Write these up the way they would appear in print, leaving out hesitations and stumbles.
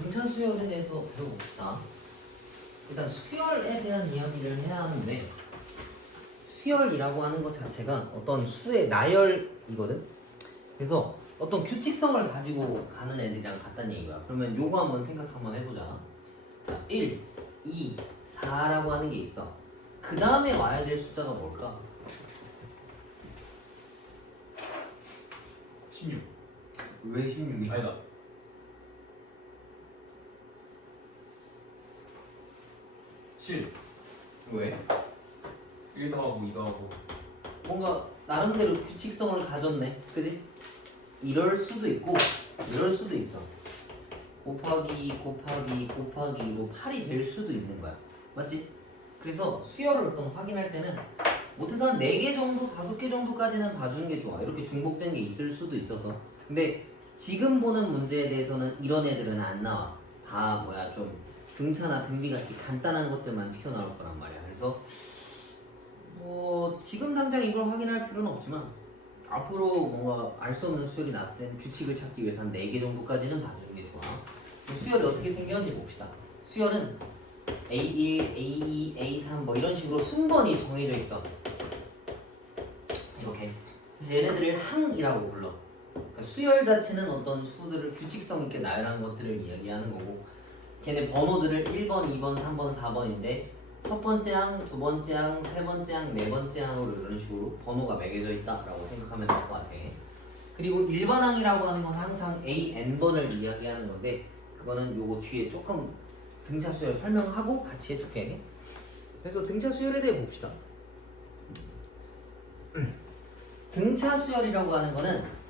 등차 수열에 대해서 배워봅시다. 일단 수열에 대한 이야기를 해야 하는데 수열이라고 하는 것 자체가 어떤 수의 나열이거든. 그래서 어떤 규칙성을 가지고 가는 애들이랑 같다는 얘기야. 그러면 요거 한번 생각 한번 해보자. 자, 1, 2, 4라고 하는 게 있어. 그 다음에 와야 될 숫자가 뭘까? 16. 왜 16이야? 아니다. 7. 왜? 1 더하고 2 더하고. 뭔가 나름대로 규칙성을 가졌네. 그지? 이럴 수도 있고 이럴 수도 있어. 곱하기 곱하기 곱하기로 8이 될 수도 있는 거야. 맞지? 그래서 수열을 어떤 확인할 때는 못해도 한 4개 정도, 5개 정도까지는 봐주는 게 좋아. 이렇게 중복된 게 있을 수도 있어서. 근데 지금 보는 문제에 대해서는 이런 애들은 안 나와. 다 뭐야 좀 등차나 등비 같이 간단한 것들만 튀어나올 거란 말이야. 그래서 뭐 지금 당장 이걸 확인할 필요는 없지만 앞으로 뭔가 알 수 없는 수열이 났을 땐 규칙을 찾기 위해서 한 4개 정도까지는 봐주는 게 좋아. 수열이 어떻게 생겼는지 봅시다. 수열은 A1, A2, A3 뭐 이런 식으로 순번이 정해져 있어. 이렇게. 그래서 얘네들을 항이라고 불러. 그러니까 수열 자체는 어떤 수들을 규칙성 있게 나열한 것들을 이야기하는 거고, 걔네 번호들을 1번, 2번, 3번, 4번인데 첫 번째 항, 두 번째 항, 세 번째 항, 네 번째 항으로 이런 식으로 번호가 매겨져 있다라고 생각하면 될 것 같아. 그리고 일반항이라고 하는 건 항상 AN번을 이야기하는 건데 그거는 요거 뒤에 조금 등차 수열 설명하고 같이 해줄게. 그래서 등차 수열에 대해 봅시다. 등차 수열이라고 하는 거는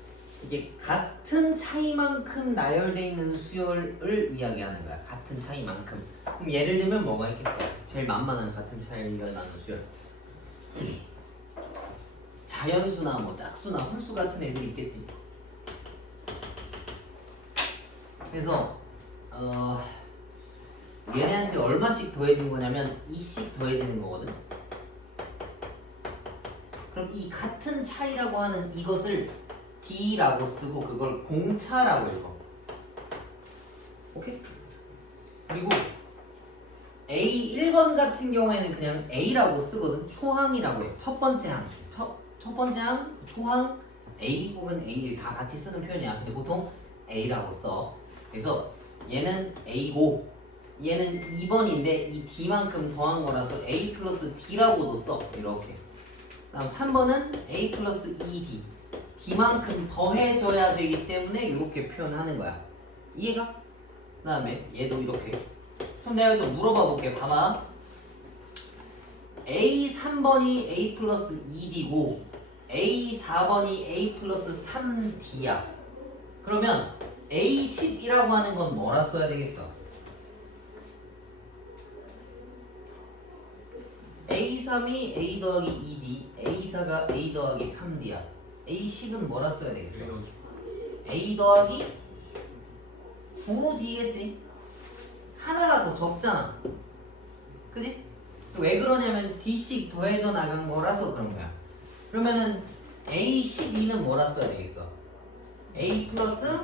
이게 같은 차이만큼 나열되어 있는 수열을 이야기하는 거야. 같은 차이만큼. 그럼 예를 들면 뭐가 있겠어? 제일 만만한 같은 차이가 나는 수열. 자연수나 뭐 짝수나 홀수 같은 애들이 있겠지. 그래서 얘네한테 얼마씩 더해진 거냐면 2씩 더해지는 거거든. 그럼 이 같은 차이라고 하는 이것을 D라고 쓰고 그걸 공차라고 읽어. 오케이? 그리고 A 1번 같은 경우에는 그냥 A라고 쓰거든. 초항이라고 해. 첫 번째 항. 첫 번째 항, 초항, A 혹은 A1 다 같이 쓰는 표현이야. 근데 보통 A라고 써. 그래서 얘는 A고 얘는 2번인데 이 D만큼 더한 거라서 A 플러스 D라고도 써. 이렇게. 다음 3번은 A 플러스 2D. D만큼 더해져야 되기 때문에 이렇게 표현하는 거야. 이해가? 그 다음에 얘도 이렇게. 그럼 내가 좀 물어봐 볼게. 봐봐. A 3번이 A 플러스 2D고 A 4번이 A 플러스 3D야. 그러면 A 10이라고 하는 건 뭐라 써야 되겠어? A 3이 A 더하기 2D, A 4가 A 더하기 3D야. A 10은 뭐라 써야 되겠어? A 더하기 9D겠지? 하나가 더 적잖아. 그지? 왜 그러냐면 D씩 더해져 나간 거라서 그런 거야. 그러면은 A 12는 뭐라 써야 되겠어? A 플러스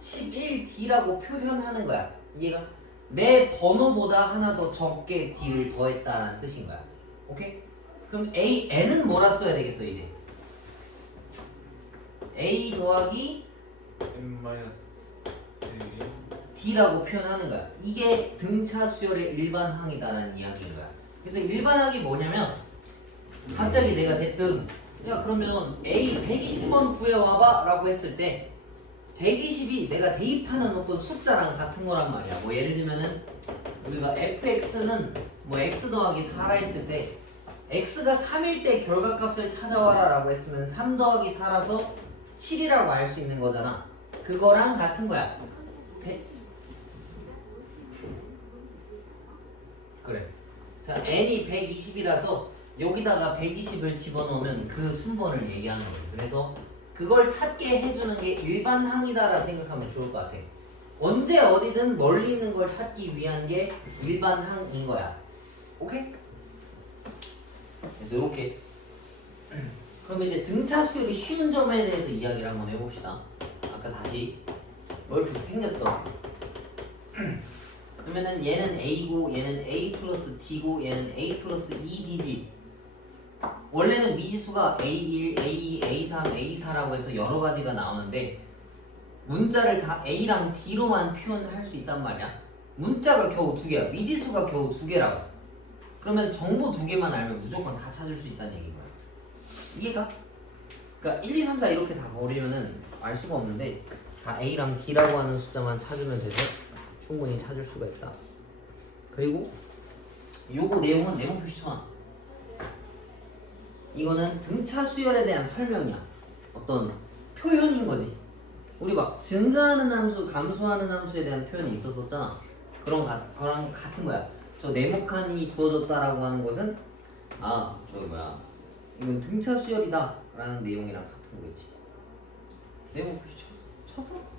11D라고 표현하는 거야. 이해가? 내 번호보다 하나 더 적게 D를 더했다는 뜻인 거야. 오케이? 그럼 AN은 뭐라 써야 되겠어 이제? A 더하기 D라고 표현하는 거야. 이게 등차 수열의 일반항이다라는 이야기인 거야. 그래서 일반항이 뭐냐면 갑자기 내가 대뜸 야 그러면 A 120번 구해와봐 라고 했을 때 120이 내가 대입하는 어떤 숫자랑 같은 거란 말이야. 뭐 예를 들면은 우리가 fx는 뭐 x 더하기 4라 했을 때 x가 3일 때 결과값을 찾아와라 라고 했으면 3 더하기 4라서 7이라고 알 수 있는 거잖아. 그거랑 같은 거야. 그래. 자, n이 120이라서 여기다가 120을 집어넣으면 그 순번을 얘기하는 거예요. 그래서 그걸 찾게 해주는 게 일반항이다라 생각하면 좋을 것 같아. 언제 어디든 멀리 있는 걸 찾기 위한 게 일반항인 거야. 오케이? 그래서 이렇게. 그럼 이제 등차 수열이 쉬운 점에 대해서 이야기를 한번 해봅시다. 아까 다시 뭐 이렇게 생겼어. 그러면은 얘는 a고 얘는 a 플러스 d고 얘는 a 플러스 2d지. 원래는 미지수가 a1, a2, a3, a4라고 해서 여러 가지가 나오는데 문자를 다 a랑 d로만 표현할 수 있단 말이야. 문자가 겨우 2개야. 미지수가 겨우 2개라고. 그러면 정보 2개만 알면 무조건 다 찾을 수 있다는 얘기인 거야. 이해가? 그러니까 1, 2, 3, 4 이렇게 다 버리면은 알 수가 없는데 다 a랑 d라고 하는 숫자만 찾으면 돼서 충분히 찾을 수가 있다. 그리고 요거 내용은 네모 표시 쳐놔. 이거는 등차 수열에 대한 설명이야. 어떤 표현인 거지. 우리 막 증가하는 함수, 감소하는 함수에 대한 표현이 있었었잖아. 그런 같은 거야. 저 네모칸이 주어졌다라고 하는 것은 이건 등차 수열이다 라는 내용이랑 같은 거겠지. 네모 표시 쳤어?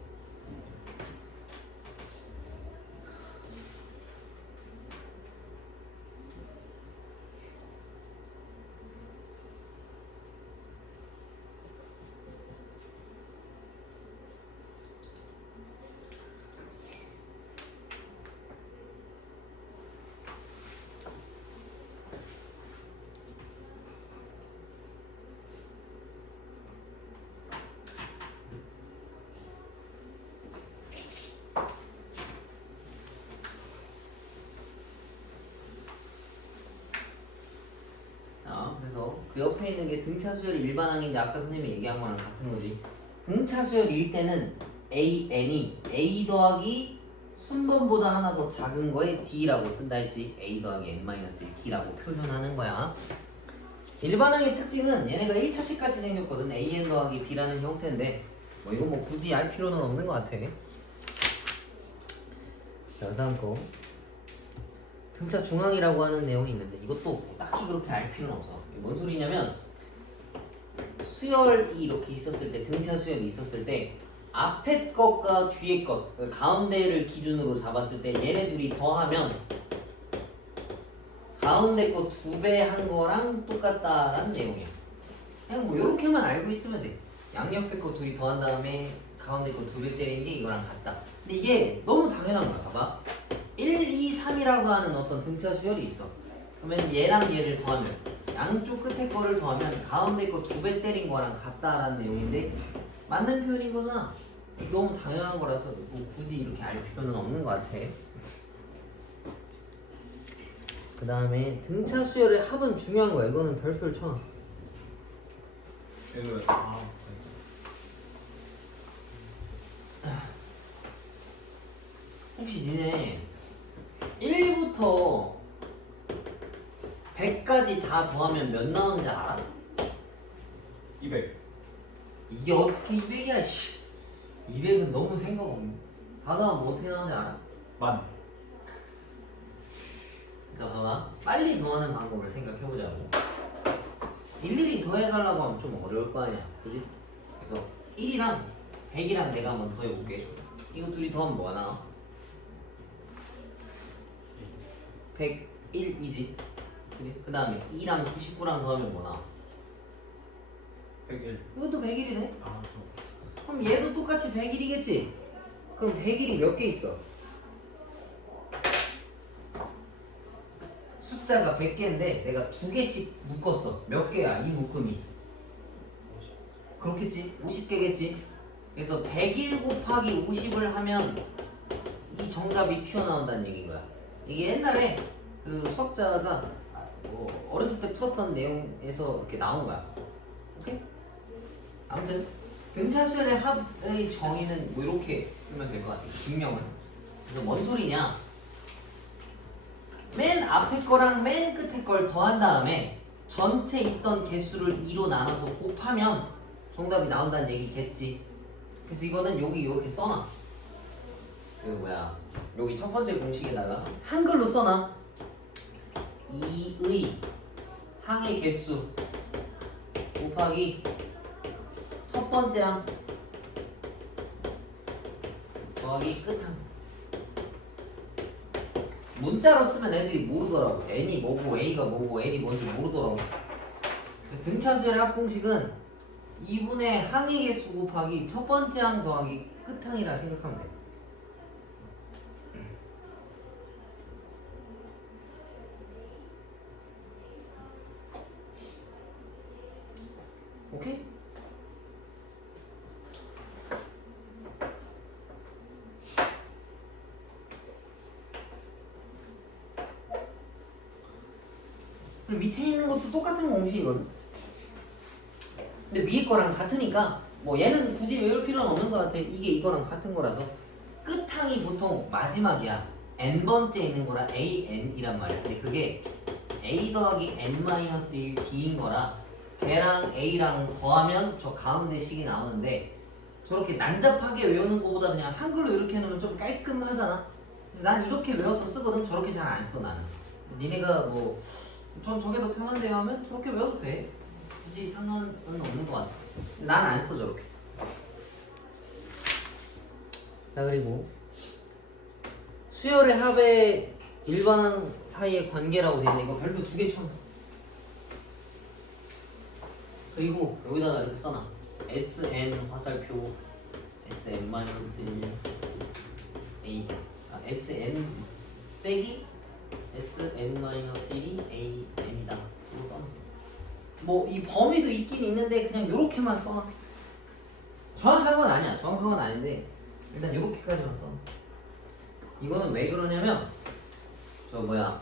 그래서 그 옆에 있는 게 등차 수열이 일반항인데 아까 선생님이 얘기한 거랑 같은 거지. 등차 수열일 때는 AN이 A 더하기 순번보다 하나 더 작은 거에 D라고 쓴다 했지. A 더하기 N-D라고 표현하는 거야. 일반항의 특징은 얘네가 1차식 같이 생겼거든. AN 더하기 B라는 형태인데 뭐 이거 뭐 굳이 알 필요는 없는 것 같아. 자, 다음 거. 등차 중앙이라고 하는 내용이 있는데 이것도 딱히 그렇게 알 필요는 없어. 이게 뭔 소리냐면 수열이 이렇게 있었을 때, 등차 수열이 있었을 때 앞에 것과 뒤에 것, 가운데를 기준으로 잡았을 때 얘네 둘이 더하면 가운데 거 2배 한 거랑 똑같다라는 내용이야. 그냥 뭐 이렇게만 알고 있으면 돼. 양옆에 거 둘이 더한 다음에 가운데 거 2배 때리는 게 이거랑 같다. 근데 이게 너무 당연한 거야. 봐봐. 1, 2, 3이라고 하는 어떤 등차 수열이 있어. 그러면 얘랑 얘를 더하면 양쪽 끝에 거를 더하면 가운데 거 2배 때린 거랑 같다라는 내용인데 맞는 표현인 거잖아. 너무 당연한 거라서 뭐 굳이 이렇게 알 필요는 없는 것 같아. 그 다음에 등차 수열의 합은 중요한 거야. 이거는 별표를 쳐. 혹시 니네 1부터 100까지 다 더하면 몇 나오는지 알아? 200. 이게 어떻게 200이야? 200은 너무 생각 없네. 다 더하면 뭐 어떻게 나오는지 알아? 만. 그러니까 봐봐. 빨리 더하는 방법을 생각해보자고. 일일이 더해가려고 하면 좀 어려울 거 아니야. 그지? 그래서 1이랑 100이랑 내가 한번 더해볼게. 이거 둘이 더하면 뭐가 나와? 101이지. 그지? 그 다음에 2랑 99랑 더하면 뭐 나와? 101. 이것도 101이네? 그럼 얘도 똑같이 101이겠지? 그럼 101이 몇 개 있어? 숫자가 100개인데 내가 2개씩 묶었어. 몇 개야 이 묶음이? 그렇겠지? 50개겠지? 그래서 101 곱하기 50을 하면 이 정답이 튀어나온다는 얘기인 거야. 이게 옛날에 그 수학자가 뭐 어렸을 때 풀었던 내용에서 이렇게 나온 거야. 오케이? 아무튼 등차 수열의 합의 정의는 뭐 이렇게 풀면 될 것 같아. 증명은. 그래서 뭔 소리냐? 맨 앞에 거랑 맨 끝에 걸 더한 다음에 전체 있던 개수를 2로 나눠서 곱하면 정답이 나온다는 얘기겠지. 그래서 이거는 여기 이렇게 써놔. 여기 첫 번째 공식에다가 한글로 써놔. 2의 항의 개수 곱하기 첫 번째 항 더하기 끝항. 문자로 쓰면 애들이 모르더라고. n이 뭐고 a가 뭐고 l이 뭔지 모르더라고. 그래서 등차 수열의 합 공식은 2분의 항의 개수 곱하기 첫 번째 항 더하기 끝항이라 생각하면 돼. 오케이? 그리고 밑에 있는 것도 똑같은 공식이거든. 근데 위에 거랑 같으니까 뭐 얘는 굳이 외울 필요는 없는 것 같아. 이게 이거랑 같은 거라서. 끝항이 보통 마지막이야. n번째 있는 거라 an이란 말이야. 근데 그게 a 더하기 n-1 d인 거라 걔랑 a랑 더하면 저 가운데 식이 나오는데 저렇게 난잡하게 외우는 것보다 그냥 한글로 이렇게 해놓으면 좀 깔끔하잖아. 그래서 난 이렇게 외워서 쓰거든. 저렇게 잘 안 써 나는. 니네가 뭐 전 저게 더 편한데요 하면 저렇게 외워도 돼. 굳이 상관은 없는 것 같아. 난 안 써 저렇게. 자 그리고 수열의 합의 일반항 사이의 관계라고 되어 있는 이거 별도 2개 쳐. 그리고 여기다가 이렇게 써놔. SN 화살표 SN-1 A SN 빼기 SN-1이 AN이다. 이거 써놔. 뭐 이 범위도 있긴 있는데 그냥 요렇게만 써놔. 정확한 건 아니야. 정확한 건 아닌데 일단 요렇게까지만 써놔. 이거는 왜 그러냐면 저 뭐야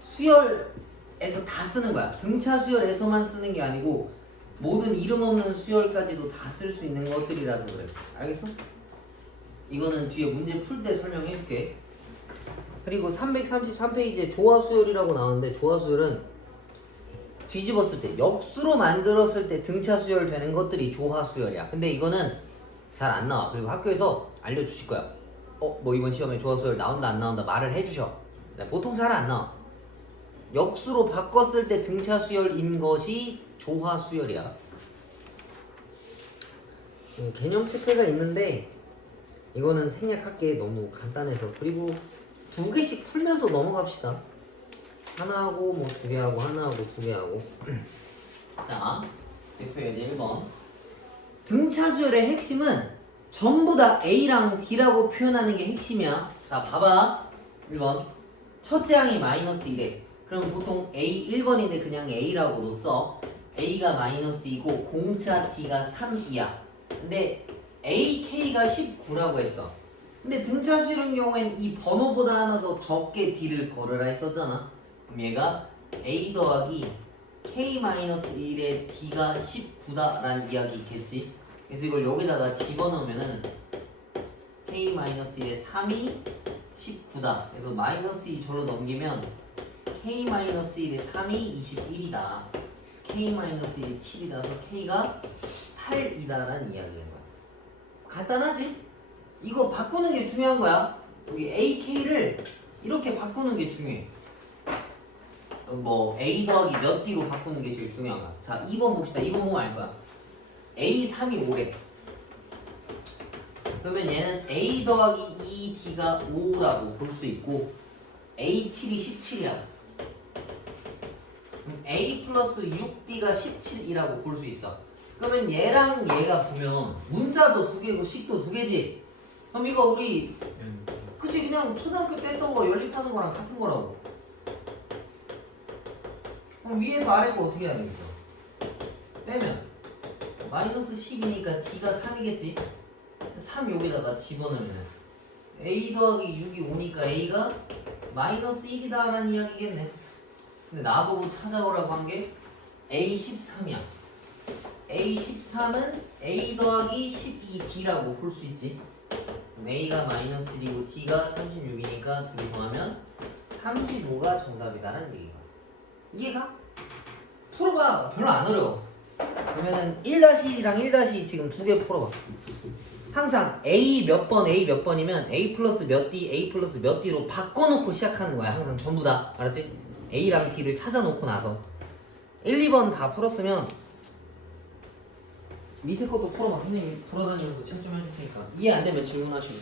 수열에서 다 쓰는 거야. 등차 수열에서만 쓰는 게 아니고 모든 이름 없는 수열까지도 다 쓸 수 있는 것들이라서 그래. 알겠어? 이거는 뒤에 문제 풀 때 설명해 줄게. 그리고 333페이지에 조화수열이라고 나오는데 조화수열은 뒤집었을 때 역수로 만들었을 때 등차 수열 되는 것들이 조화수열이야. 근데 이거는 잘 안 나와. 그리고 학교에서 알려주실 거야. 뭐 이번 시험에 조화수열 나온다 안 나온다 말을 해주셔. 보통 잘 안 나와. 역수로 바꿨을 때 등차 수열인 것이 조화수열이야. 개념 체크가 있는데 이거는 생략할게. 너무 간단해서. 그리고 2개씩 풀면서 넘어갑시다. 하나 하고 뭐 2개 하고 하나 하고 2개 하고. 자, 대표예제 1번. 등차 수열의 핵심은 전부 다 A랑 D라고 표현하는 게 핵심이야. 자, 봐봐. 1번. 첫째 항이 마이너스 1에. 그럼 보통 A 1번인데 그냥 A라고도 써. A가 마이너스이고 공차 D가 3이야. 근데 AK가 19라고 했어. 근데 등차 수열인 경우엔 이 번호보다 하나 더 적게 D를 걸으라 했었잖아. 그럼 얘가 A 더하기 K-1의 D가 19다라는 이야기 있겠지. 그래서 이걸 여기다가 집어넣으면은 K-1의 3이 19다. 그래서 마이너스 2 절로 넘기면 K-1의 3이 21이다. K-1이 7이라서 K가 8이다라는 이야기인 거야. 간단하지? 이거 바꾸는 게 중요한 거야. 여기 AK를 이렇게 바꾸는 게 중요해. 뭐 A 더하기 몇 D로 바꾸는 게 제일 중요한 거야. 자, 2번 봅시다. 2번 보면 알 거야. A3이 5래. 그러면 얘는 A 더하기 2D가 5라고 볼 수 있고 A7이 17이야. A 플러스 6D가 17이라고 볼 수 있어. 그러면 얘랑 얘가 보면 문자도 2개고 식도 2개지. 그럼 이거 우리 그치 그냥 초등학교 때 했던 거 연립하는 거랑 같은 거라고. 그럼 위에서 아래 거 어떻게 해야 되겠어? 빼면 마이너스 10이니까 D가 3이겠지? 3 여기다가 집어넣으면 A 더하기 6이 5니까 A가 마이너스 1이다 라는 이야기겠네. 근데 나보고 찾아오라고 한 게 A13이야. A13은 A 더하기 12D라고 볼 수 있지. 그럼 A가 마이너스 1이고 D가 36이니까 두 개 더하면 35가 정답이다라는 얘기야. 이해가? 풀어봐. 별로 안 어려워. 그러면은 1-1이랑 1-2 지금 2개 풀어봐. 항상 A 몇 번, A 몇 번이면 A 플러스 몇 D, A 플러스 몇 D로 바꿔놓고 시작하는 거야. 항상 전부 다. 알았지? A랑 D를 찾아놓고 나서 1, 2번 다 풀었으면 밑에 것도 풀어봐. 선생님이 돌아다니면서 체크 좀 해줄 테니까. 이해 안 되면 질문하시면.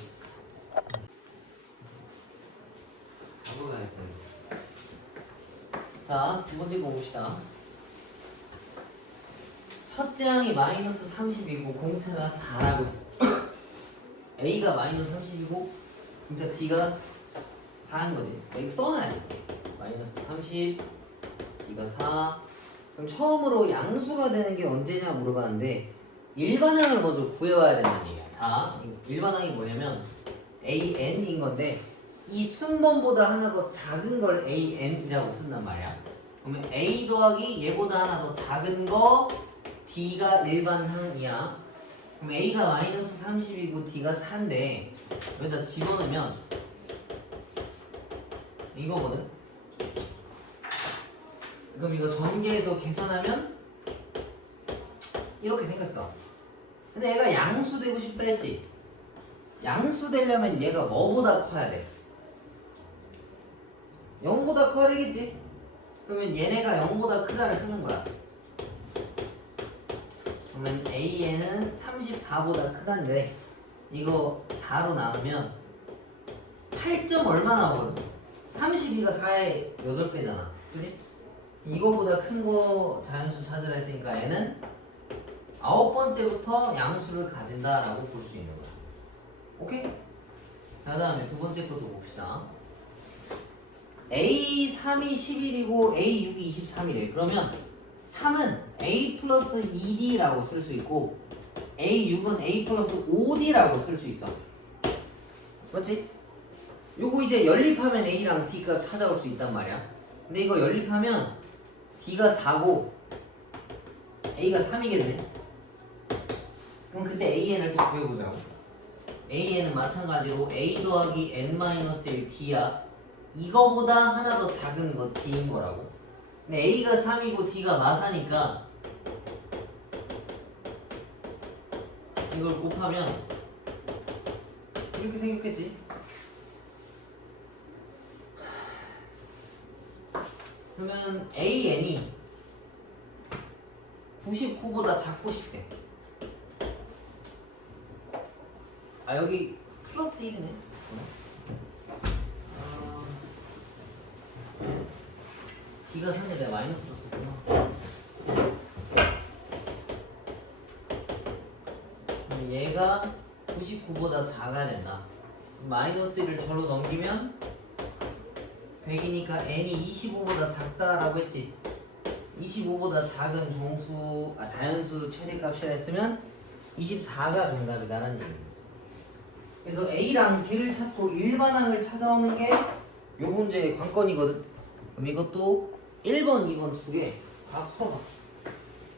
잡으러 가야겠다. 자, 두 번째 거 봅시다. 첫째 항이 마이너스 30이고 공차가 4라고 했어. A가 마이너스 30이고 공차 D가 4인 거지. 이거 써놔야 돼. 마이너스 30, D가 4. 그럼 처음으로 양수가 되는 게 언제냐 물어봤는데 일반항을 먼저 구해와야 된다는 얘기야. 자, 일반항이 뭐냐면 AN인 건데 이 순번보다 하나 더 작은 걸 AN이라고 쓴단 말이야. 그러면 A 더하기 얘보다 하나 더 작은 거 D가 일반항이야. 그럼 A가 마이너스 30이고 D가 4인데 여기다 집어넣으면 이거거든. 그럼 이거 전개해서 계산하면 이렇게 생겼어. 근데 얘가 양수 되고 싶다 했지? 양수 되려면 얘가 뭐보다 커야 돼? 0보다 커야 되겠지? 그러면 얘네가 0보다 크다를 쓰는 거야. 그러면 AN은 34보다 크다인데 이거 4로 나누면 8점 얼마 나오거든? 32가 4의 8배잖아. 그치? 이거보다 큰 거 자연수 찾으라 했으니까 얘는 9번째부터 양수를 가진다라고 볼 수 있는 거야. 오케이? 자, 다음에 두 번째 것도 봅시다. A3이 11이고 A6이 23이래. 그러면 3은 A 플러스 2D라고 쓸 수 있고 A6은 A 플러스 5D라고 쓸 수 있어. 그렇지? 요거 이제 연립하면 A랑 D 값 찾아올 수 있단 말이야. 근데 이거 연립하면 D가 4고 A가 3이겠네. 그럼 그때 AN을 또 구해보자고. AN은 마찬가지로 A 더하기 N-1 D야. 이거보다 하나 더 작은 거 D인 거라고. 근데 A가 3이고 D가 마사니까 이걸 곱하면 이렇게 생겼겠지. 그러면 AN이 99보다 작고 싶대. 아, 여기 플러스 1이네. D가 3인데 내가 마이너스로 썼구나. 그럼 얘가 99보다 작아야 된다. 마이너스 1을 절로 넘기면 100이니까 n이 25보다 작다라고 했지. 25보다 작은 자연수 최대값이라 했으면 24가 정답이다라는 얘기입니다. 그래서 A랑 D를 찾고 일반항을 찾아오는 게 요 문제의 관건이거든. 그럼 이것도 1번, 2번 두 개 다 풀어봐.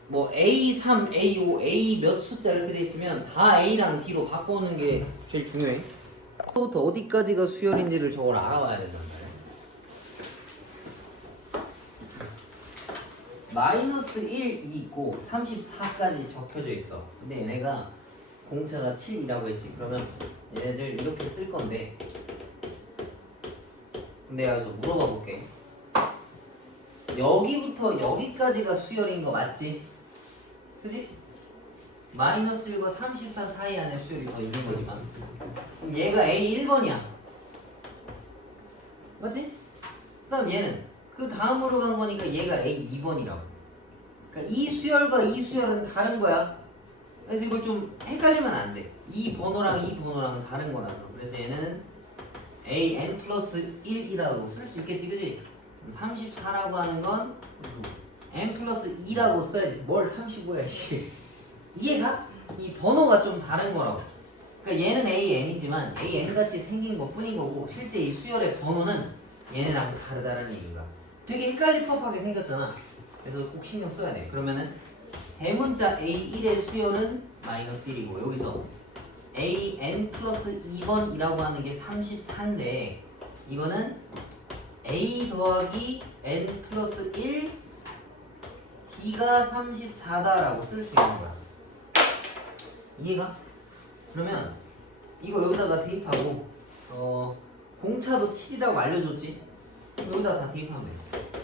뭐 A3, A5, A 몇 숫자 이렇게 돼 있으면 다 A랑 D로 바꿔오는 게 제일 중요해. 부터 어디까지가 수열인지를 저걸 알아봐야 된단 말이야. 마이너스 1이 있고 34까지 적혀져 있어. 근데 얘네가 공차가 7이라고 했지. 그러면 얘네들 이렇게 쓸 건데 근데 여기서 물어봐 볼게. 여기부터 여기까지가 수열인 거 맞지? 그지? 마이너스 1과 34 사이 안에 수열이 더 있는 거지만 그럼 얘가 A1번이야. 맞지? 그 다음 얘는 그 다음으로 간 거니까 얘가 A2번이라고. 그러니까 이 수열과 이 수열은 다른 거야. 그래서 이걸 좀 헷갈리면 안 돼. 이 번호랑 이 번호랑 다른 거라서. 그래서 얘는 AN 플러스 1이라고 쓸 수 있겠지, 그지? 34라고 하는 건 N 플러스 2라고 써야지. 뭘 35야, 씨. 이해가? 이 번호가 좀 다른 거라고. 그러니까 얘는 AN이지만 AN 같이 생긴 것 뿐인 거고 실제 이 수열의 번호는 얘네랑 다르다는 얘기가. 되게 헷갈릴 법하게 생겼잖아. 그래서 꼭 신경 써야 돼. 그러면은 대문자 A1의 수열은 마이너스 1이고 여기서 AN 플러스 2번이라고 하는 게 34인데 이거는 A 더하기 N 플러스 1 D가 34다라고 쓸 수 있는 거야. 이해가? 그러면 이거 여기다가 대입하고 공차도 7이라고 알려줬지? 여기다가 다 대입하면 돼.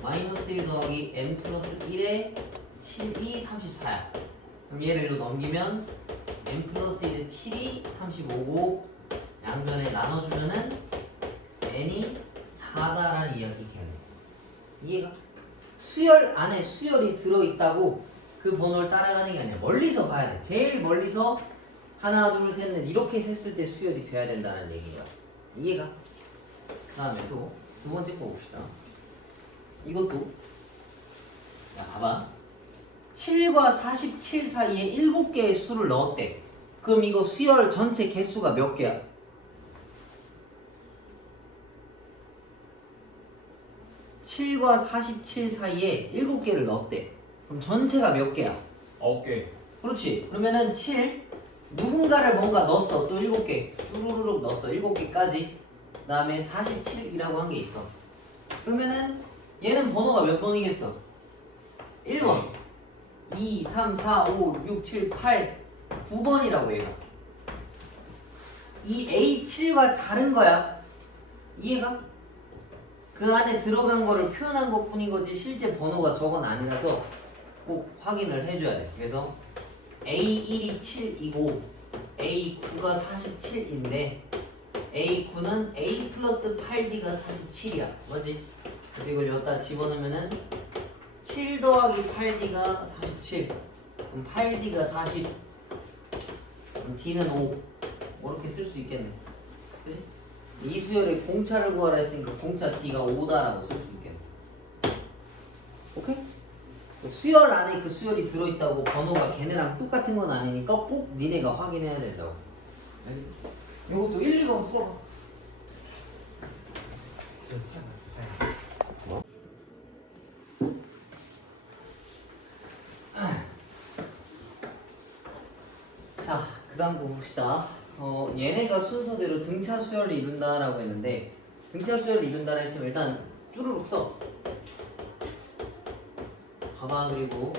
마이너스 1 더하기 N 플러스 1에 7이 34야. 그럼 얘를 이로 넘기면 N 플러스 1에 7이 35고 양변에 나눠주면은 N이 4다라는 이야기 개념. 이해가? 수열 안에 수열이 들어있다고 그 번호를 따라가는 게 아니라 멀리서 봐야 돼. 제일 멀리서 하나 둘 셋 넷 이렇게 셌을 때 수열이 돼야 된다는 얘기야. 이해가? 그 다음에 또 두 번째 거 봅시다. 이것도 자 봐봐. 7과 47 사이에 7개의 수를 넣었대. 그럼 이거 수열 전체 개수가 몇 개야? (7과 47) 사이에 7개를 넣었대. 그럼 전체가 몇 개야? 9개. 그렇지. 그러면은 7 누군가를 뭔가 넣었어. 또 7개 쭈루루룩 넣었어. 7개까지. 그 다음에 47이라고 한 게 있어. 그러면은 얘는 번호가 몇 번이겠어? 1번 2, 3, 4, 5, 6, 7, 8 9번이라고 얘가. 이 A7과 다른 거야. 이해가? 그 안에 들어간 거를 표현한 것 뿐인 거지 실제 번호가 저건 아니라서 꼭 확인을 해줘야 돼. 그래서 A1이 7이고 A9가 47인데 A9는 A 플러스 8D가 47이야. 맞지? 그래서 이걸 여기다 집어넣으면은 7 더하기 8D가 47. 그럼 8D가 40. 그럼 D는 5. 이렇게 쓸 수 있겠네. 그치? 이 수열에 공차를 구하라 했으니까 공차 D가 5다라고 쓸 수 있겠네. 오케이? 수열 안에 그 수열이 들어있다고 번호가 걔네랑 똑같은 건 아니니까 꼭 니네가 확인해야 된다고. 알겠지? 이것도 1, 2번 풀어봐. 자, 그 다음 거 봅시다. 얘네가 순서대로 등차 수열을 이룬다라고 했는데 등차 수열을 이룬다라 했으면 일단 쭈루룩 써. 봐봐. 그리고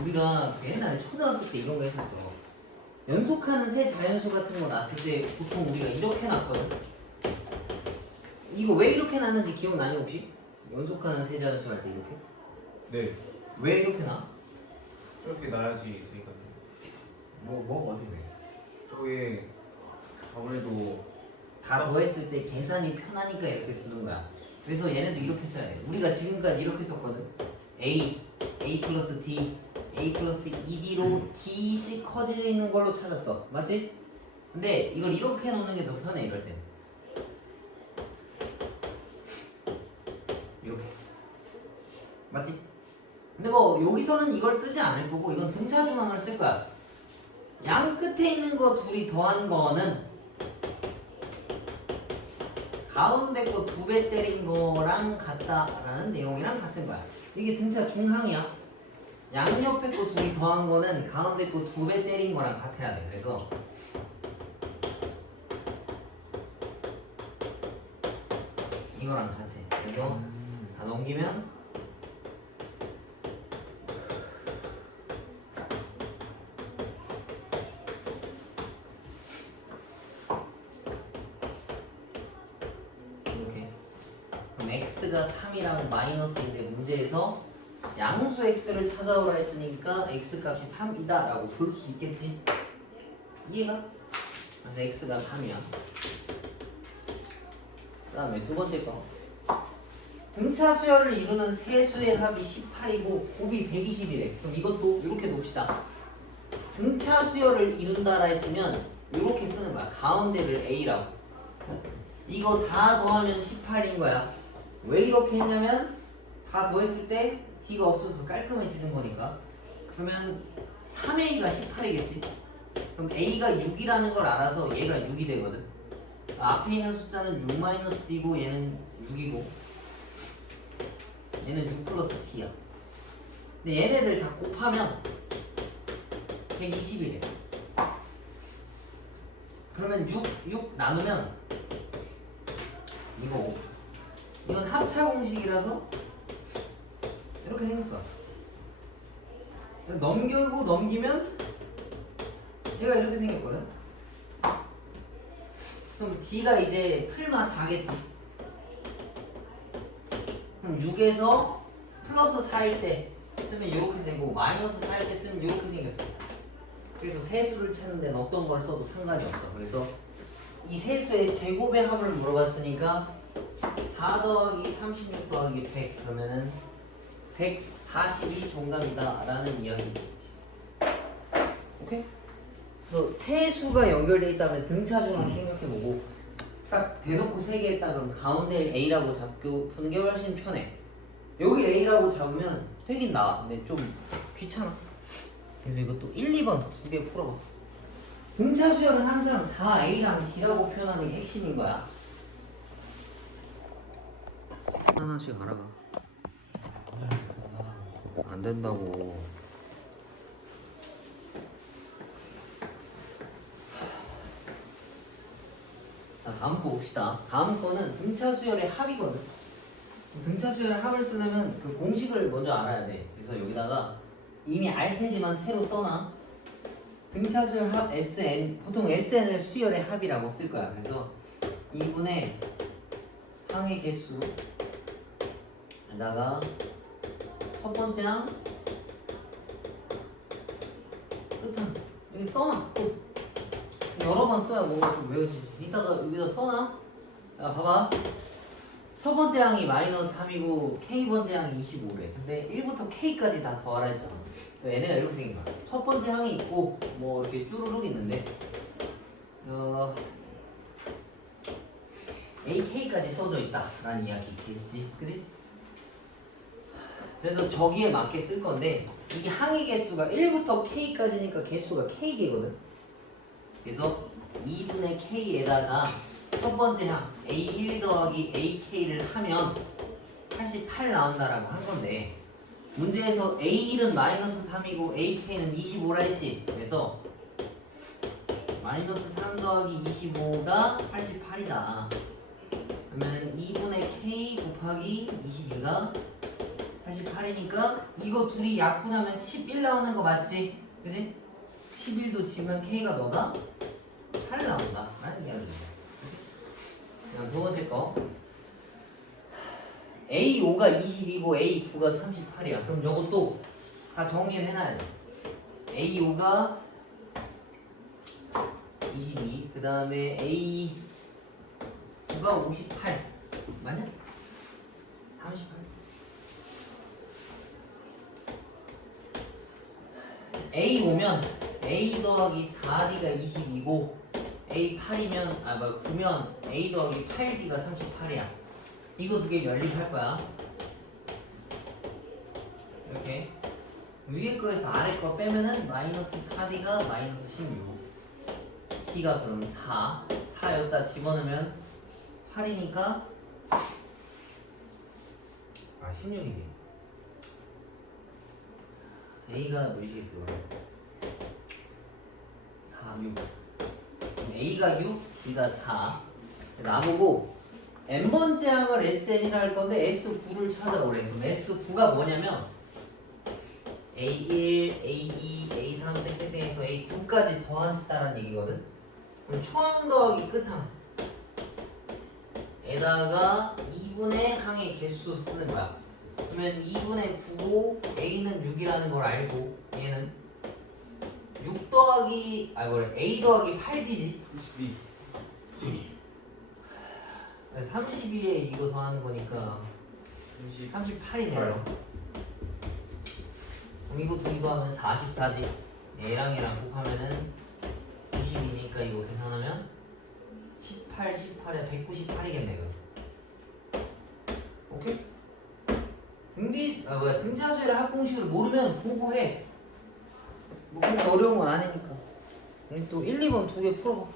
우리가 옛날에 초등학교 때 이런 거 했었어. 연속하는 세 자연수 같은 거 났을 때 보통 우리가 이렇게 놨거든. 이거 왜 이렇게 놨는지 기억나니 혹시? 연속하는 세 자연수 할 때 이렇게? 네. 왜 이렇게 놔? 이렇게 놔야지 있으니까. 뭐가 어떻게 돼? 저게 아무래도 다 더했을 때 계산이 편하니까 이렇게 두는 거야. 그래서 얘네도 이렇게 써야 돼. 우리가 지금까지 이렇게 썼거든. A 플러스 D, A 플러스 2D로 D씩 커지는 걸로 찾았어. 맞지? 근데 이걸 이렇게 놓는 게 더 편해 이럴 땐. 이렇게. 맞지? 근데 뭐 여기서는 이걸 쓰지 않을 거고 이건 등차 중앙을 쓸 거야. 양 끝에 있는 거 둘이 더한 거는 가운데 거 2배 때린 거랑 같다라는 내용이랑 같은 거야. 이게 등차 중항이야. 양옆에 거 둘이 더한 거는 가운데 거 2배 때린 거랑 같아야 돼. 그래서 이거랑 같아. 그래서 다 넘기면 이렇게. 그럼 x가 3이랑 마이너스인데 문제에서 양수 x를 찾아오라 했으니까 x 값이 3이다 라고 볼 수 있겠지? 이해가? 그래서 x가 3이야. 그 다음에 두 번째 거 등차 수열을 이루는 세 수의 합이 18이고 곱이 120이래. 그럼 이것도 이렇게 놓읍시다. 등차 수열을 이룬다라 했으면 이렇게 쓰는 거야. 가운데를 a라고. 이거 다 더하면 18인 거야. 왜 이렇게 했냐면 다 더했을 때 d가 없어서 깔끔해지는 거니까. 그러면 3a가 18이겠지. 그럼 a가 6이라는 걸 알아서 얘가 6이 되거든. 앞에 있는 숫자는 6-d고 얘는 6이고 얘는 6 플러스 d야. 근데 얘네들 다 곱하면 120이래. 그러면 6 나누면 이건 합차 공식이라서 이렇게 생겼어. 넘기면 얘가 이렇게 생겼거든. 그럼 d가 이제 풀마 4겠지. 그럼 6에서 플러스 4일 때 쓰면 이렇게 되고 마이너스 4일 때 쓰면 이렇게 생겼어. 그래서 세수를 찾는 데는 어떤 걸 써도 상관이 없어. 그래서 이 세수의 제곱의 합을 물어봤으니까 4 더하기 36 더하기 100 그러면은 140이 정답이다 라는 이야기겠지. 오케이? 그래서 세수가 연결되어 있다면 등차중앙 생각해보고 딱 대놓고 3개 했다 그러면 가운데 A라고 잡고 푸는 게 훨씬 편해. 여기 A라고 잡으면 되긴 나와. 근데 좀 귀찮아. 그래서 이것도 1, 2번 두 개 풀어봐. 등차 수열은 항상 다 A랑 D라고 표현하는 게 핵심인 거야. 하나씩 알아가. 안 된다고. 자, 다음 거 봅시다. 다음 거는 등차 수열의 합이거든. 등차 수열의 합을 쓰려면 그 공식을 먼저 알아야 돼. 그래서 여기다가 이미 알 테지만 새로 써놔. 등차 수열 합 SN, 보통 SN을 수열의 합이라고 쓸 거야. 그래서 2분의 항의 개수 에다가 첫 번째 항 끝항 여기 써놔. 또 여러 번 써야 뭔가 좀 외워지지. 이따가 여기다 써놔. 야, 봐봐. 첫 번째 항이 마이너스 3이고 K번째 항이 25래. 근데 1부터 K까지 다 더하라 했잖아. 얘네가 이렇게 생긴 거야. 첫 번째 항이 있고 뭐 이렇게 쭈루룩 있는데 AK까지 써져 있다 라는 이야기 있겠지. 그지? 그래서 저기에 맞게 쓸 건데 이게 항의 개수가 1부터 K까지니까 개수가 K개거든. 그래서 2분의 K에다가 첫 번째 항 A1 더하기 AK를 하면 88 나온다라고 한 건데 문제에서 A1은 마이너스 3이고 AK는 25라 했지. 그래서 마이너스 3 더하기 25가 88이다. 그러면 2분의 K 곱하기 22가 88이니까 이거 둘이 약분하면 11 나오는 거 맞지? 그지? 11도 지면 K가 너다? 8 나온다 라는 이야기입니다. 그다음 두 번째 거 A5가 22고 A9가 38이야. 그럼 이것도 다 정리를 해놔야 돼. A5가 22, 그 다음에 A9가 58 맞냐? 38. A5면 A 더하기 4D가 22고 A8이면 9면 A 더하기 8D가 38이야. 이거 두 개 연립할 거야. 이렇게 위에 거에서 아래 거 빼면은 마이너스 4D가 마이너스 16 D가 그럼 4 여기다 집어넣으면 8이니까 16이지. A가 몇이겠어? 4, 6 A가 6, D가 4 나보고 n번째 항을 SN이라 할 건데 S9를 찾아오래. 그럼 S9가 뭐냐면 A1, A2, A3 땡땡땡에서 A9까지 더한다는 얘기거든. 그럼 초항 더하기 끝항 에다가 2분의 항의 개수 쓰는 거야. 그러면 2분의 9고 A는 6이라는 걸 알고 얘는 6 더하기 A 더하기 8D지. 32에 이거 더하는 거니까 38이네요. 그럼 이거 둘이 더하면 44지. 얘랑 얘랑 곱하면은 20이니까 이거 계산하면 18, 18에 198이겠네. 그럼 오케이? 등차수열의 합공식을 모르면 보고 해. 뭐 그렇게 어려운 건 아니니까. 우리 또 1, 2번 두 개 풀어봐.